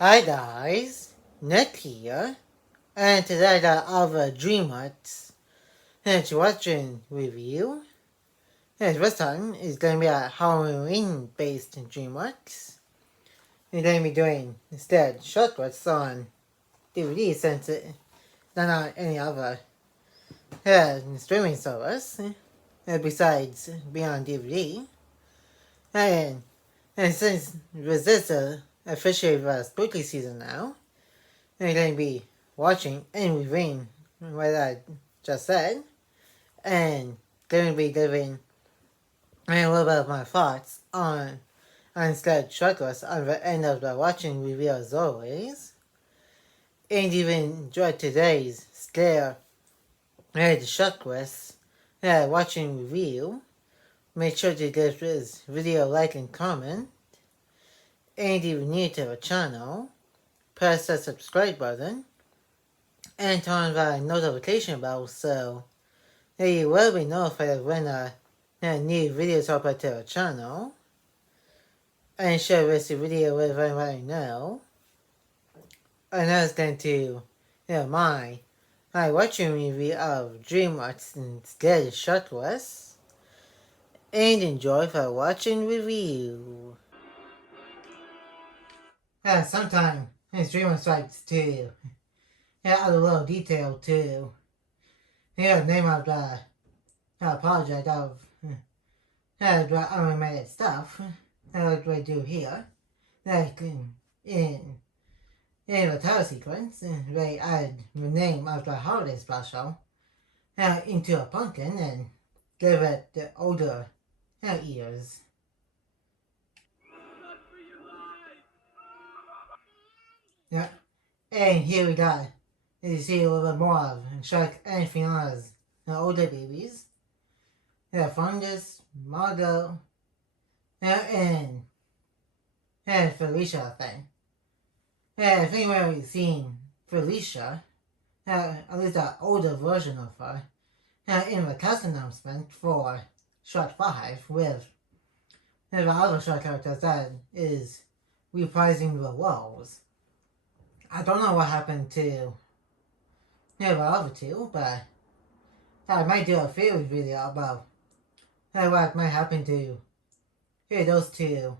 Hi guys, Nick here, and today I have a Dreamworks and watching review. And this time is going to be a Halloween based Dreamworks. We're going to be doing instead Shrekless on DVD since it's not on any other streaming service besides being on DVD. And, and since this is officially the spooky season now, we're going to be watching and reviewing what I just said, and going to be giving a little bit of my thoughts on Scared Shrekless on the end of the watching review as always. And even enjoy today's Scared Shrekless watching review. Make sure to give this video a like and comment. And if you're new to the channel, press the subscribe button and turn on the notification bell so you will be notified when a new videos upload to the channel. And share this video with everyone you know. And I was going to my watching review of Dreamworks and Scared Shrekless. And enjoy the watching review. Sometimes Dreamworks likes to add a little detail to the name of the project of the animated stuff. Like we do here. Like in the title sequence, they add the name of the holiday special into a pumpkin and give it the older ears. Yeah. And here we got, you see a little bit more of Shrek and Fiona's older babies. Fungus, Margot, and Felicia, I think. I think we've already seen Felicia, at least an older version of her, in the cast announcement for Shrek 5 with the other Shrek characters that is reprising the roles. I don't know what happened to the other two, but I might do a theory video about what might happen to those two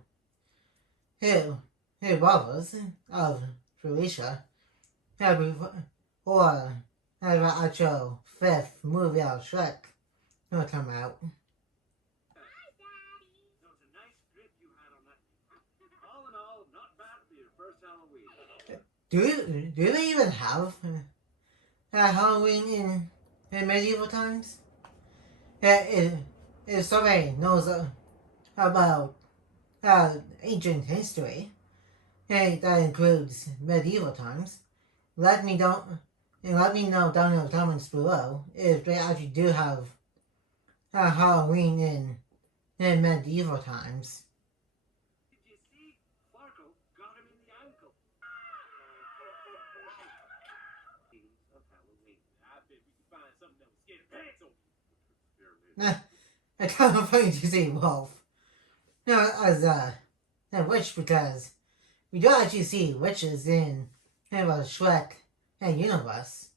brothers of Felicia or the actual fifth movie of Shrek will come out. Do they even have Halloween in medieval times? If somebody knows about ancient history that includes medieval times, let me know down in the comments below if they actually do have Halloween in medieval times. It's kind of funny to see Wolf as a witch because we do actually see witches in the Shrek universe,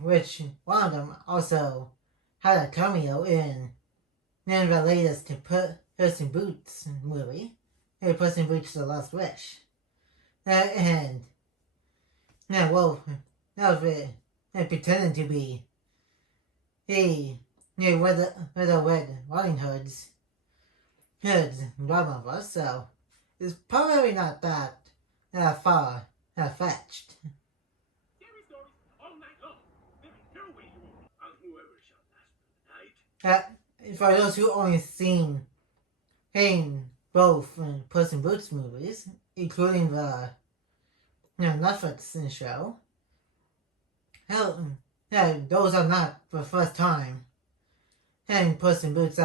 which one of them also had a cameo in the latest Puss in Boots movie, Puss in Boots: The Lost Wish, and Wolf was pretending to be with the Red Riding Hood's grandmother, so it's probably not that far fetched. For those who only seen both Puss in Boots movies, including the Netflix show, those are not the first time Puss in Boots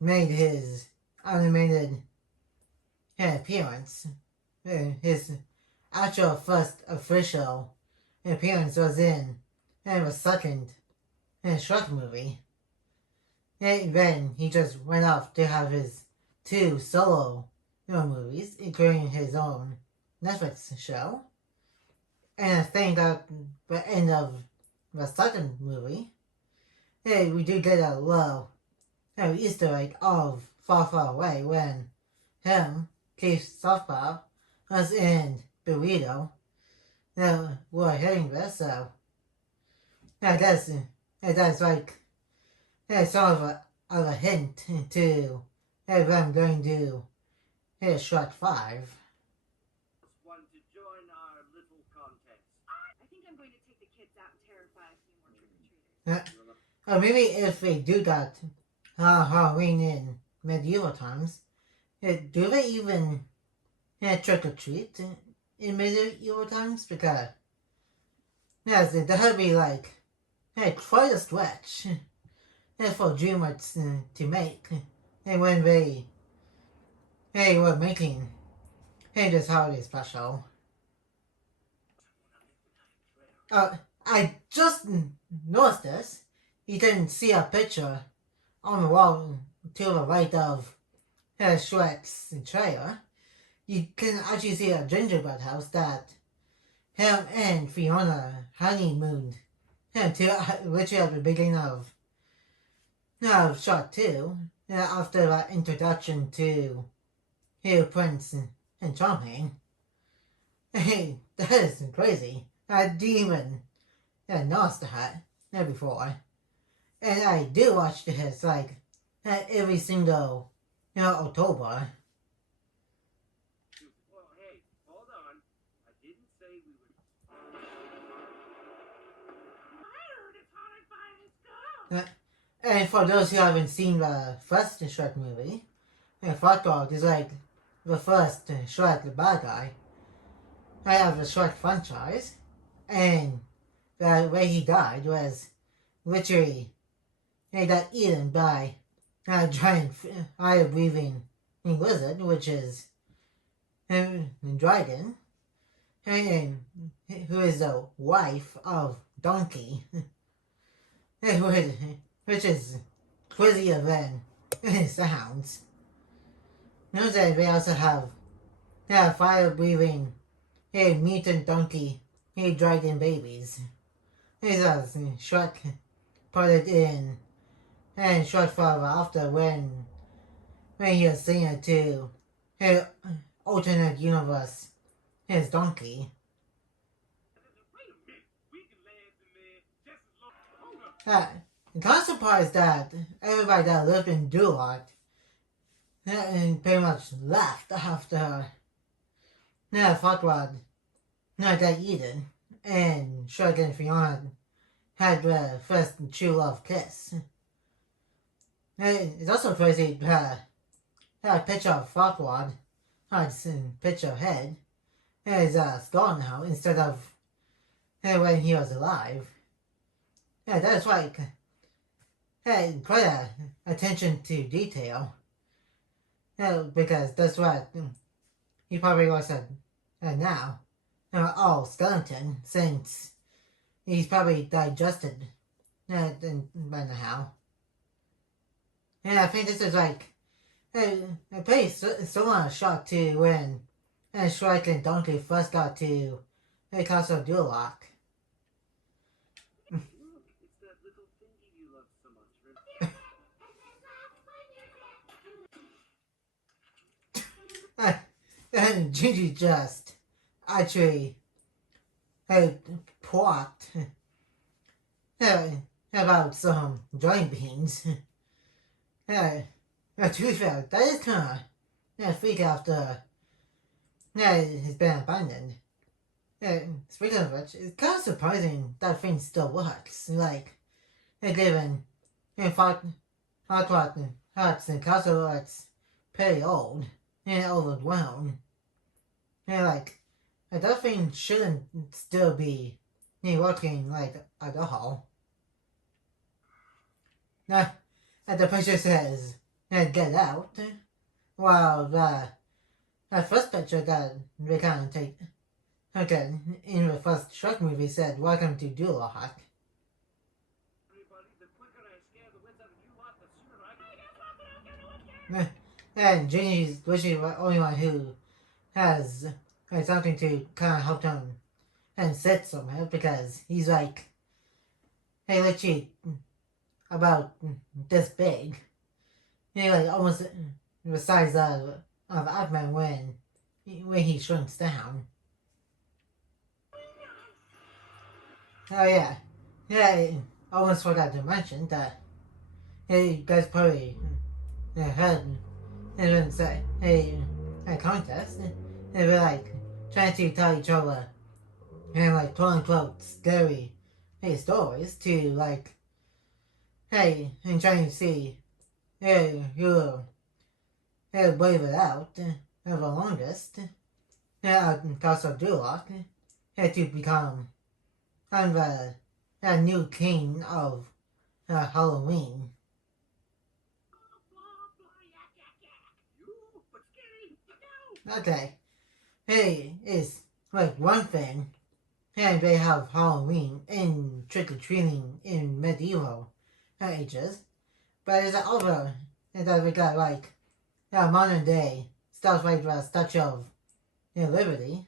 made his animated appearance. His actual first official appearance was in the second Shrek movie. Then he just went off to have his two solo movies, including his own Netflix show. And I think that the end of the second movie, we do get a little Easter egg of Far Far Away when him, Keith Softball, was in Burrito. We're hearing this, so that's like sort of a hint to what I'm going to Shrek 5. Want to join our little contest? I think I'm going to take the kids out and terrify a few more trick-or-treaters. Or maybe if they do that Halloween in medieval times, do they even trick or treat in medieval times? Because yes, that would be like quite a stretch for Dreamworks to make. And when they were making this holiday special. I just noticed this. You can see a picture on the wall to the right of Shrek's trailer. You can actually see a gingerbread house that him and Fiona honeymooned to literally at the beginning of Shrek 2 after that introduction to Prince and Charming. Hey, that is crazy. I didn't even notice that before. And I do watch this like every single October. Well, hey, hold on. I didn't say we would. I heard it's hard by this girl. And for those who haven't seen the first Shrek movie, Fartgog is like the first Shrek the bad guy of the Shrek franchise, and the way he died was literally he got eaten by a giant fire-breathing lizard, which is a dragon, and who is the wife of Donkey, which is crazier than it sounds. Notice that they also have fire-breathing mutant donkey dragon babies. These are Shrek put it in and Shrek Forever After when he was singing to his alternate universe his donkey. I'm kind of surprised that everybody that lived in Duloc and pretty much left after Farquaad got eaten and Shrek and Fiona had the first true love kiss. It's also crazy that a picture of Farquaad, it's a picture of head, is skull now instead of when he was alive. That's like quite a attention to detail. Because that's what he probably looks at now. All skeleton since he's probably digested by now. And I think this is like a pretty similar shot to when Shrek and Donkey first got to Castle Duloc. Look, it's that little thingy you love so much. And Gingy just actually plot about some joint beans. To be fair, that is kind of freak after it's been abandoned. Speaking of which, it's kind of surprising that thing still works. Like, given Farquaad Huts and Castle Huts pretty old and overgrown. Like, that thing shouldn't still be working like at all. Now, the picture says, get out, while the first picture that we kind of take, in the first Shrek movie said, welcome to Duloc. Everybody, the quicker I scare the wits out of you lot, the sooner I can. And Ginny's literally the only one who has something to kind of help him and sit somewhere because he's like, hey, literally about this big. Like almost the size of Ant-Man when he shrinks down. Oh yeah, I almost forgot to mention that. Hey, you guys probably heard and say, hey, a contest. They were like trying to tell each other and like quote unquote scary stories to like hey and trying to see hey who brave it out the longest. Yeah, also Duloc had to become kind of a new king of Halloween. Okay, hey, it's like one thing. And they have Halloween and trick or treating in medieval ages, but it's over. And then we got like modern day stuff like the Statue of Liberty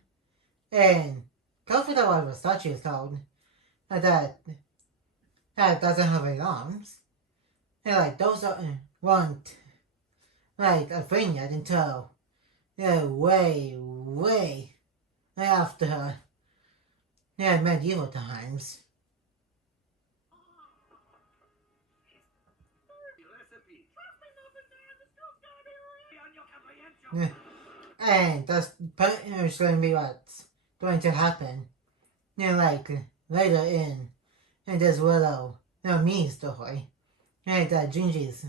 and go for that what the statue is called that doesn't have any arms. And like those weren't like a thing yet until way after medieval times. And that's going to be what's going to happen. Like later in this little mini story, that Gingy's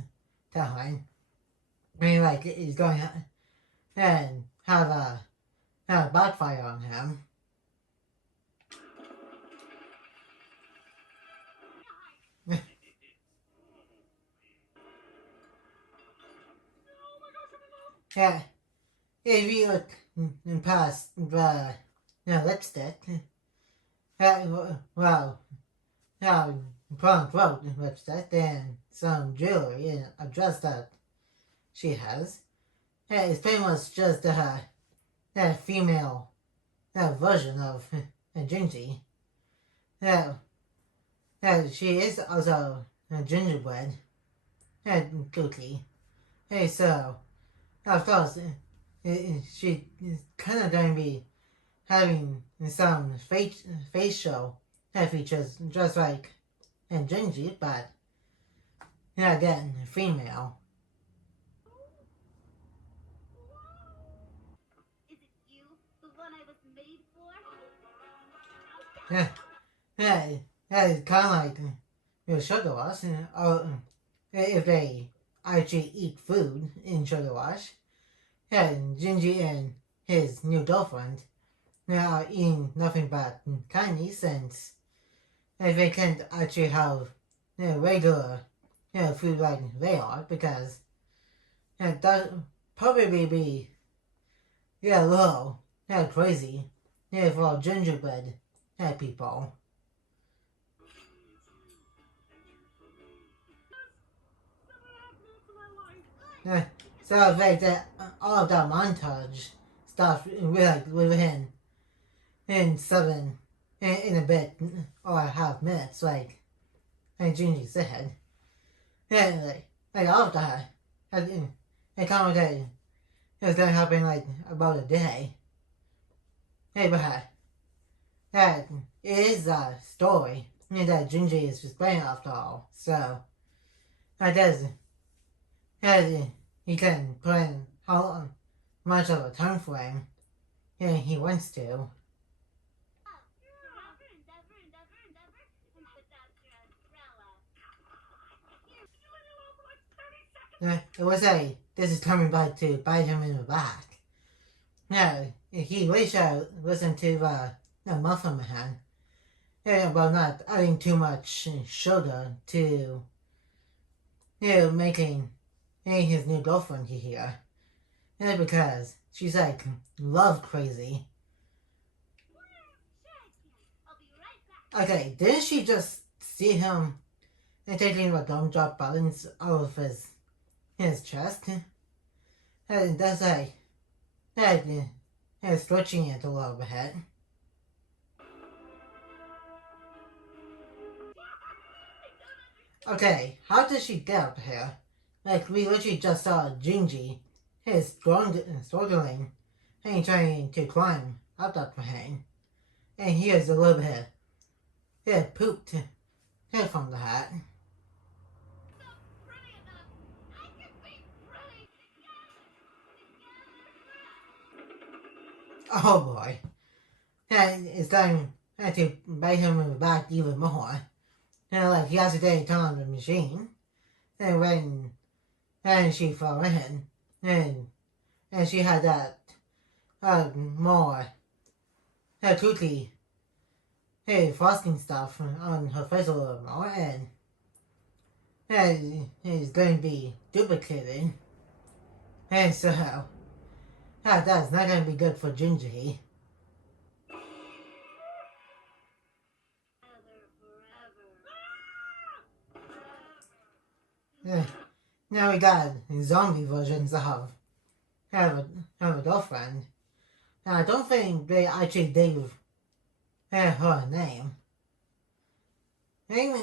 telling. Like he's going to and have a backfire on him. Yeah, if you look past the lipstick, well, quote unquote lipstick, and some jewelry and a dress that she has. It's pretty much just a female version of Gingy. She is also a gingerbread cookie. Hey, so of course, she is kind of going to be having some facial features just like Gingy, but again, female. Is it you? The one I was made for? It's kind of like Sugar Wash, or if they actually eat food in Sugar Wash. Gingy and his new girlfriend are eating nothing but candy since they can't actually have regular food like they are because that probably be a little crazy for gingerbread people. So like that all of that montage stuff within in seven in a bit or a half minutes like Gingy said. And like all of that and commentating it's gonna happen like about a day. Hey but that is a story that Gingy is just playing after all. So that does he can put in how much of a time frame he wants to. It was this is coming back to bite him in the back. No, he really should listen to the Muffin Man. About not adding too much sugar to making his new girlfriend here. Because she's like love crazy. Okay, didn't she just see him taking the gumdrop buttons out of his chest? And that's like stretching it a little bit. Okay, how did she get up here? Like, we literally just saw Gingy, struggling, and trying to climb up that thing. And here's a little bit, pooped here from the hat. Oh boy. And it's time to bite him in the back even more. Like, he has to turn on the machine. And she fell in. And she had that, more, toothy, frosting stuff on her face a little more. And it's going to be duplicated. And so, that's not going to be good for Gingy. Now we got zombie versions of have a girlfriend. And I don't think they actually gave her a name. Maybe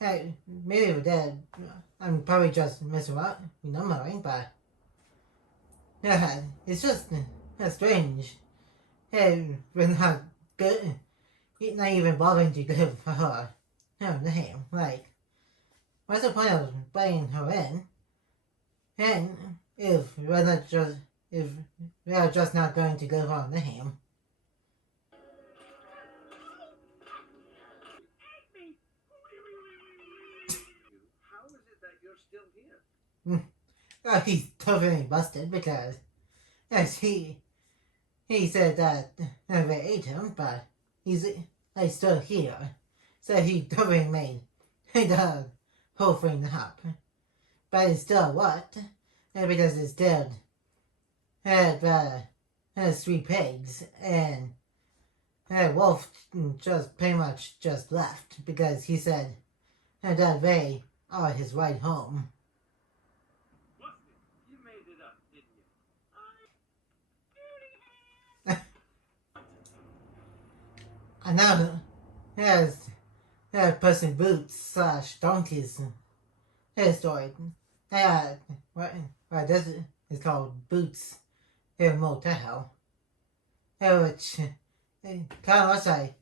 they did. I'm probably just remembering, but it's just strange. We're not good. Not even bothering to give her a name. Like, what's the point of bringing her in? And if we are just not going to give her a name. How is it that you're still here? He's totally busted because, yes, he said that they ate him, but he's still here. So he totally made the whole thing up. But it's still what? Because it's still has 3 pigs, and Wolf just pretty much just left because he said that they are his ride home. You made it up, didn't you? And now there's Puss in Boots / Donkeys story. This is called Boots Motel, which kind of looks like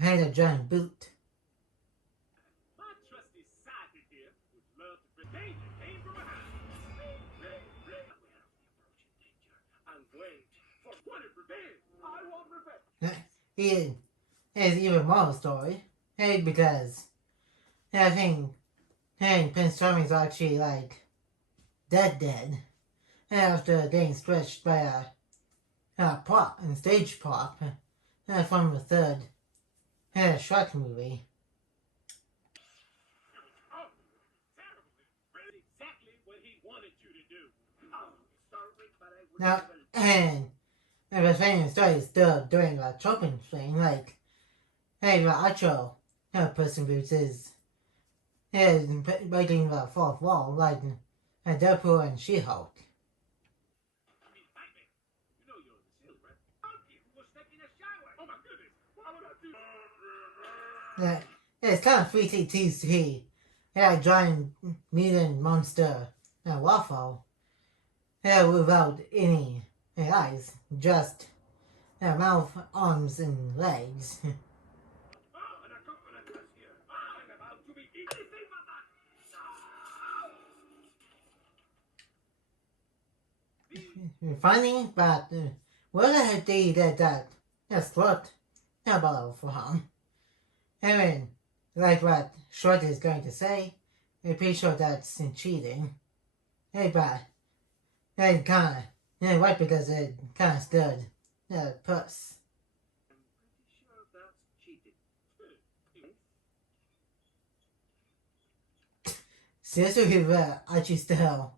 a giant boot. My trusty sidekick here would love to bring danger came from behind. I'm going for what is revenge. I want revenge. He is even more story. Because I think Prince Charming's actually like dead after getting stretched by a prop and stage prop from the third Shrek movie. Exactly what he wanted you to do. Sorry, but Now, and the thing story is still doing a chopping thing, like, the actual Puss in Boots is breaking the fourth wall, like Deadpool and She-Hulk. You know you're the seal, right? Monkey who was taking a shower. Oh my goodness! Why would I do? It's kind of freaky to see a giant mutant monster waffle without any eyes, just mouth, arms, and legs. Funny, but where the heck did he get that slot bottle from? I mean, like what Short is going to say, I'm pretty sure that's cheating. But it kind of, right, because it kind of stood Puss. I'm pretty sure that's cheating. Seriously, actually still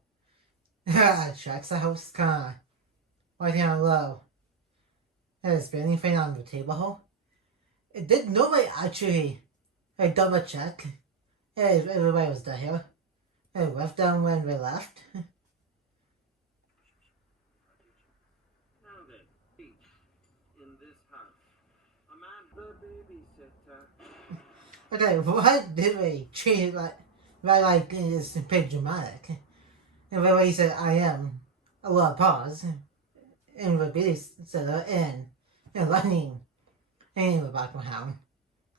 Shrek's house kind of right down low. Is there anything on the table? Did nobody actually double check if everybody was there? Left them when we left? Now then, In this house. A man, the babysitter. Okay, what did we treat it like it's pretty dramatic? And when he said I am, a lot of pause, and the babysitter and lightning in the background.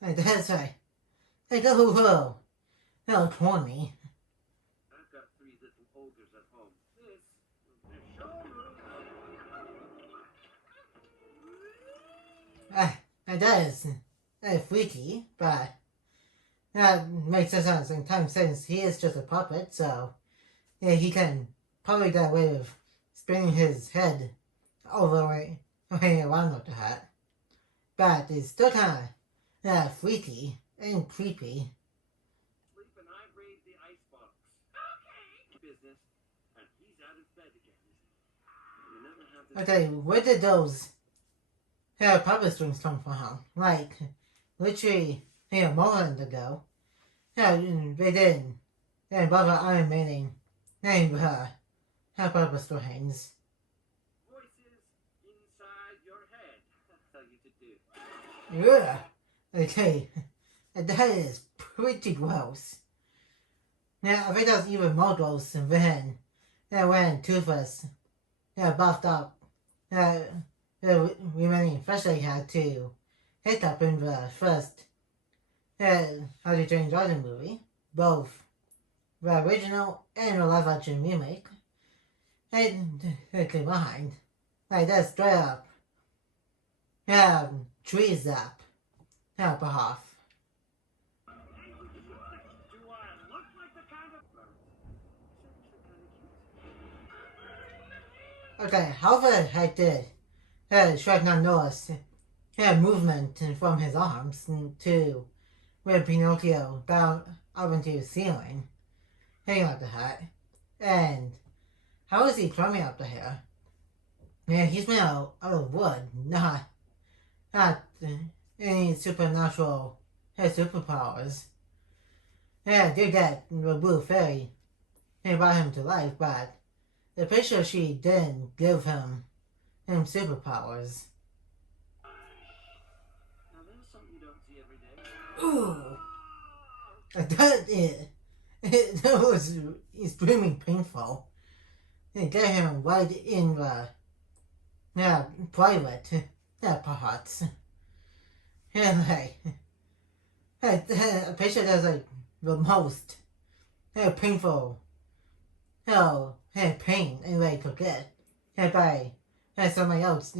Like that's right. Like a little corny. I've got 3 little ogres at home. This is the showroom. And that is freaky, but that makes sense at the same time since he is just a puppet, so yeah, he can probably get away with spinning his head all the way around with the hat. But it's still kind of freaky and creepy. Sleep and I raid the icebox. Okay. Business. And he's out of bed again. You never have this. Okay, where did those puppet strings come from? Like, literally, a moment ago. Yeah, they didn't. They bother Iron Maiden named her puppet strings. Voices inside your head. That's tell you to do. Yeah. Okay. That is pretty gross. Now, I think that's even more gross than when Toothless buffed up the remaining flesh they had to hit up in the first How to Train Your Dragon movie, both the original and the live action remake, and came behind. Like that's straight up tree zap behalf. Do I look like the kind of... Okay, how the heck did Shrek not notice movement from his arms to where Pinocchio down up into the ceiling, hanging out the hat? And how is he climbing up the hair? Yeah, he's made out of wood, not any supernatural superpowers. Yeah, did get the blue fairy and brought him to life, but the picture she didn't give him superpowers. Now there's something you don't see every day. Ooh, that was extremely painful. It got him right in the private parts. And a picture that's like the most painful pain anybody could get by somebody else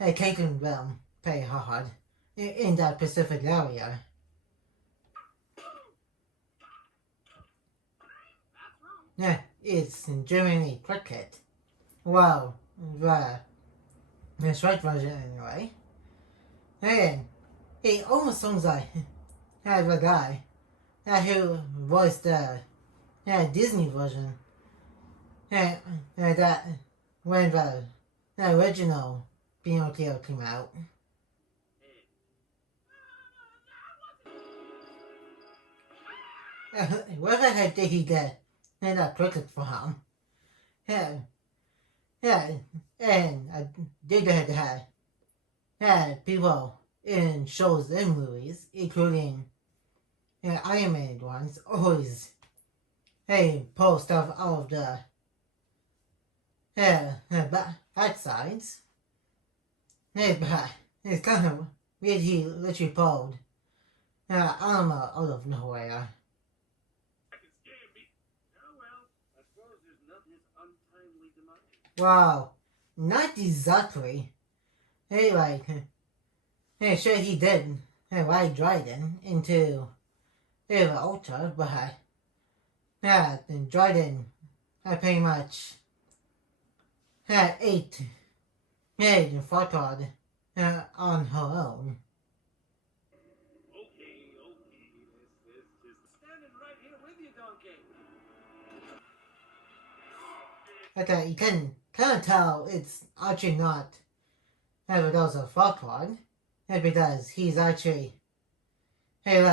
taking them pretty hard in that specific area. Yeah, it's Germany cricket. Well, the short version anyway. And it almost sounds like the guy who voiced the Disney version. That when the original Pinocchio came out. Where the heck did he get that cricket from? Yeah, and I did had people in shows and movies, including animated ones, always pull stuff out of the backsides. But it's kind of weird he literally pulled animal out of nowhere. That can scare me. Oh well, I suppose there's nothing as untimely demise. Wow, not exactly. Sure he did ride Dryden into the altar, but Dryden pretty much ate Farquaad on her own. Okay. This just standing right here with you, donkey. Okay, you can kind of tell it's actually not those of Farquaad, because he's actually kind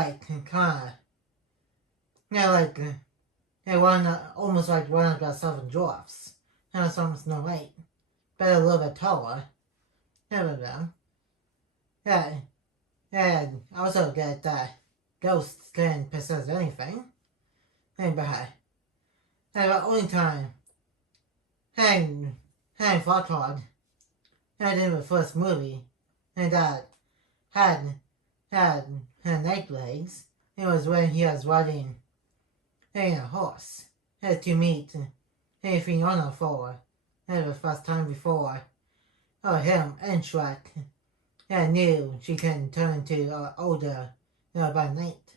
of almost like one of the seven dwarfs. Some Snow White, but a little bit taller of them. Yeah, and also that ghosts can possess anything. And by the only time Hang Farquaad had in the first movie and that had had night legs, it was when he was riding a horse. Had to meet Fiona for the first time before him and Shrek knew she can turn into older by night.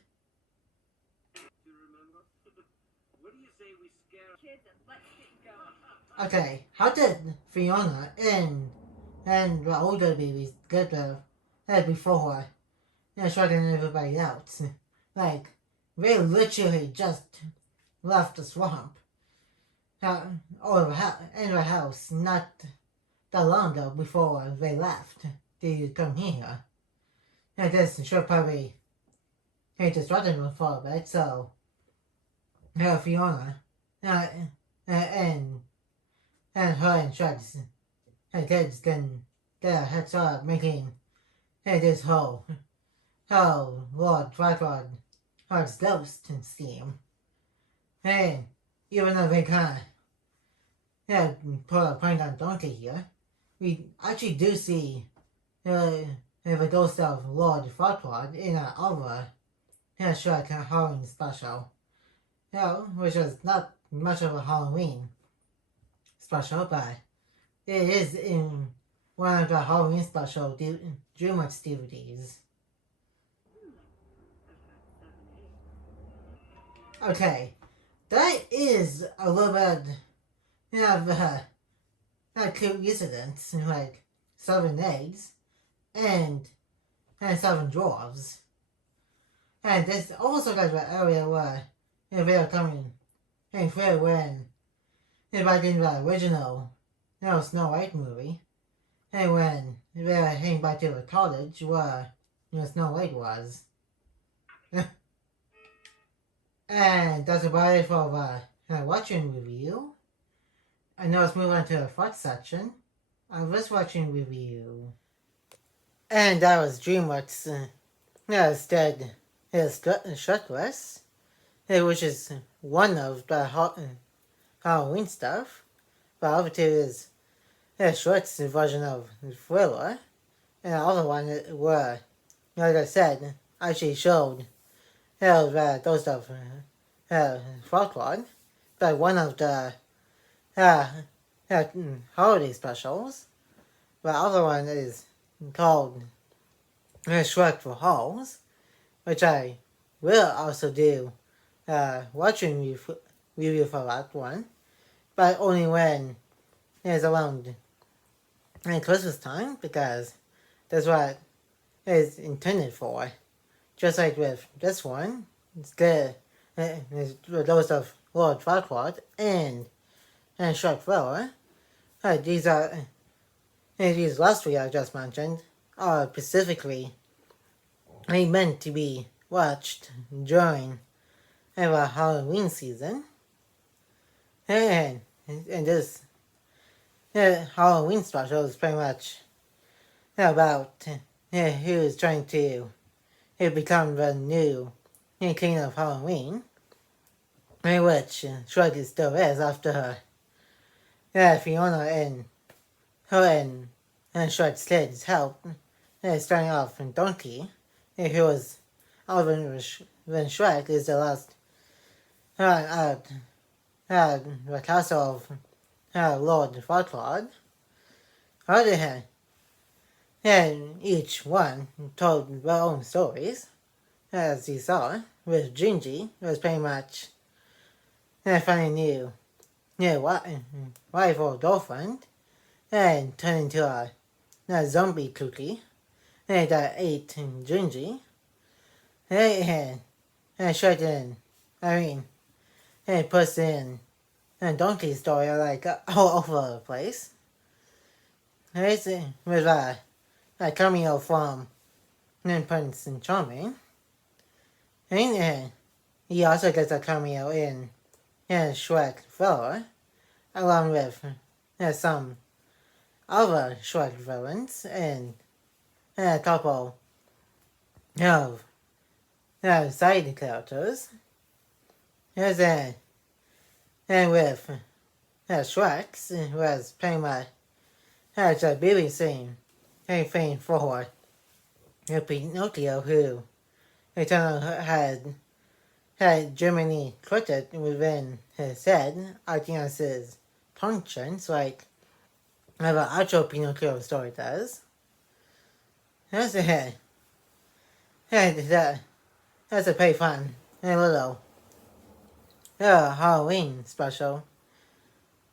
Do you remember? What do you say we scare Kids and let's get going. Okay, how did Fiona and the older babies get there before Shrek and everybody else? Like, they literally just left the swamp in the house not that long ago before they left to come here. And this should probably disrupted them for a bit, so Fiona and her and Shrek's kids can get a head start making this whole Lord Farquaad Heart's ghost scheme. And even though they kind of put a prank on Donkey here, we actually do see the ghost of Lord Farquaad in an other Shrek Halloween special. Which is not much of a Halloween special, but it is in one of the Halloween special Dreamworks DVDs. Okay, that is a little bit of coincidence, like 7 eggs and 7 dwarves. And this also got the area where they are coming and through when back in the original Snow White movie, and when they were heading back to the college where Snow White was. And that's about it for the watching review. And now let's move on to the fourth section of this watching review. And that was Dreamworks Scared Shrekless, which is one of the Halloween stuff. The other two is Shrek's version of Thriller. And the other one were, like I said, actually showed those of Farquaad, by one of the holiday specials. The other one is called Shrek for Halls, which I will also do watching review for that one, but only when it's around Christmas time, because that's what it's intended for. Just like with this one, it's good. Those of Lord Farquaad and Shrek Thriller. These last three I just mentioned are specifically meant to be watched during the Halloween season. And this Halloween special is pretty much about who's trying to become the new king of Halloween, which Shrek still is after Fiona and Shrek's kids help starting off from Donkey, who was Alvin when Shrek is the last the castle of Lord Farquaad. On the other hand, and each one told their own stories, as you saw, with Gingy was pretty much finding new wife or girlfriend, and turned into a zombie cookie that ate Gingy, and shut in, and puts in a donkey story like all over the place. It's with a cameo from Prince and Charming. And he also gets a cameo in Shrek Thriller, along with some other Shrek villains and a couple of side characters. Yes, and with Shrek's was pretty much a beauty scene. Anything for Pinocchio, who had Germany twisted within his head, acting as his conscience, like the actual Pinocchio story does. That's a pretty fun and little Halloween special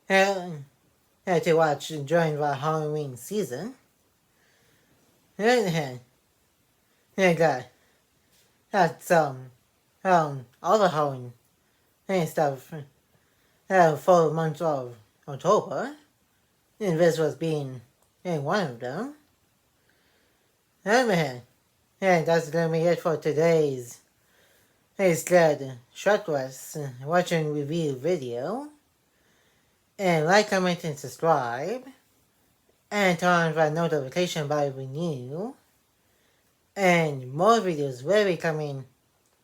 to watch during the Halloween season. And got some all the Halloween and stuff for the month of October. And this was being one of them. And that's gonna be it for today's Scared Shrekless watching review video. And like, comment, and subscribe. And turn on the notification bell when new. And more videos will be coming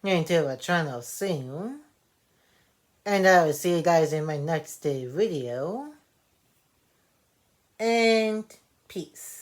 into the channel soon. And I will see you guys in my next video. And peace.